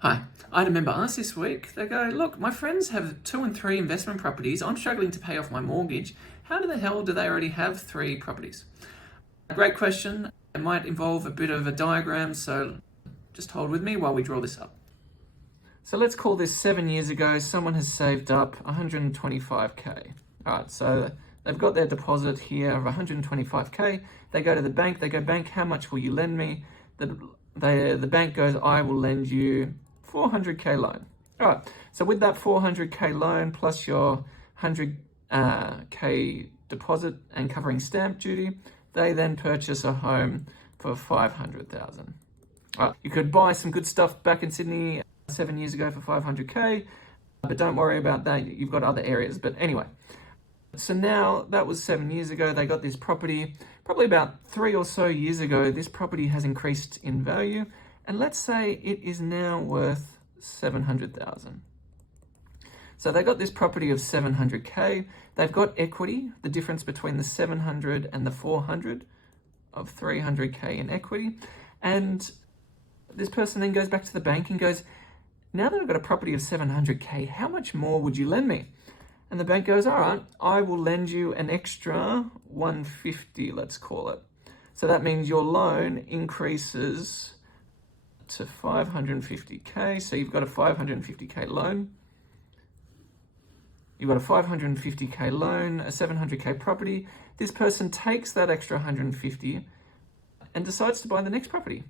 Hi, I had a member ask this week, they go, look, my friends have 2 and 3 investment properties. I'm struggling to pay off my mortgage. How the hell do they already have 3 properties? A great question. It might involve a bit of a diagram, so just hold with me while we draw this up. So let's call this 7 years ago. Someone has saved up 125k. All right, so they've got their deposit here of 125k. They go to the bank. They go, bank, how much will you lend me? The bank goes, I will lend you 400k loan. All right, so with that 400k loan plus your 100k deposit and covering stamp duty, they then purchase a home for 500,000. All right, you could buy some good stuff back in Sydney 7 years ago for 500k, but don't worry about that. You've got other areas. But anyway, so now that was 7 years ago. They got this property. Probably about 3 or so years ago, this property has increased in value, and let's say it is now worth 700,000. So they got this property of 700k. They've got equity, the difference between the 700 and the 400 of 300k in equity. And this person then goes back to the bank and goes, now that I've got a property of 700k, how much more would you lend me? And the bank goes, all right, I will lend you an extra 150, let's call it. So that means your loan increases to 550k. So you've got a 550k loan. You've got a 550k loan, a 700k property. This person takes that extra 150 and decides to buy the next property.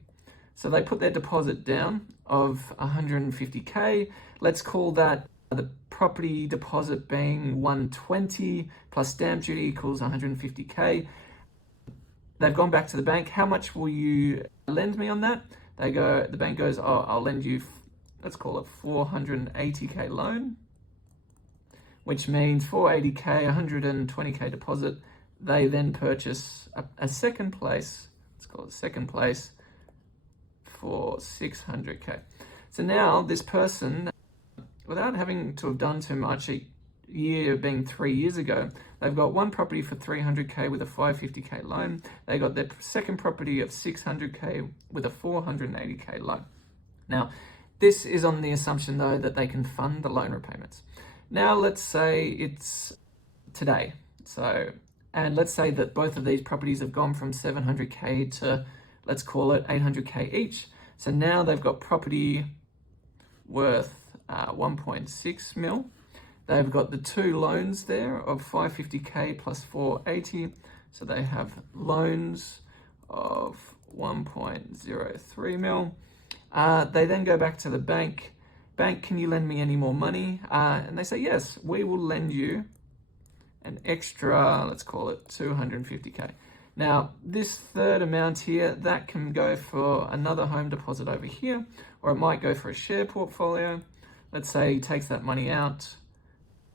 So they put their deposit down of 150k. Let's call that the property deposit being 120 plus stamp duty equals 150k. They've gone back to the bank. How much will you lend me on that? The bank goes, oh, I'll lend you, let's call it 480k loan, which means 480k, 120k deposit. They then purchase a second place, let's call it second place, for 600k. So now this person, without having to have done too much, a year being 3 years ago, they've got one property for 300k with a 550k loan. They got their second property of 600k with a 480k loan. Now, this is on the assumption though that they can fund the loan repayments. Now let's say it's today. And let's say that both of these properties have gone from 700k to, let's call it 800k each. So now they've got property worth 1.6 mil. They've got the 2 loans there of 550k plus 480. So they have loans of 1.03 mil. They then go back to the bank. Bank, can you lend me any more money? And they say, yes, we will lend you an extra, let's call it 250k. Now, this third amount here, that can go for another home deposit over here, or it might go for a share portfolio. Let's say he takes that money out,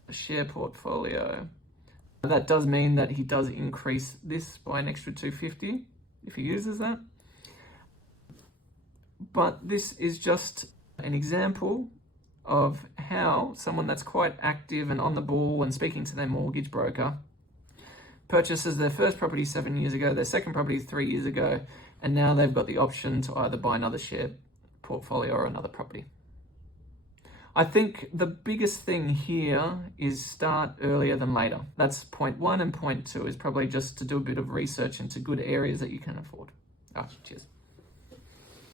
a share portfolio. That does mean that he does increase this by an extra 250 if he uses that. But this is just an example of how someone that's quite active and on the ball and speaking to their mortgage broker purchases their first property 7 years ago, their second property 3 years ago, and now they've got the option to either buy another share portfolio or another property. I think the biggest thing here is start earlier than later. That's point 1, and point 2 is probably just to do a bit of research into good areas that you can afford. Cheers.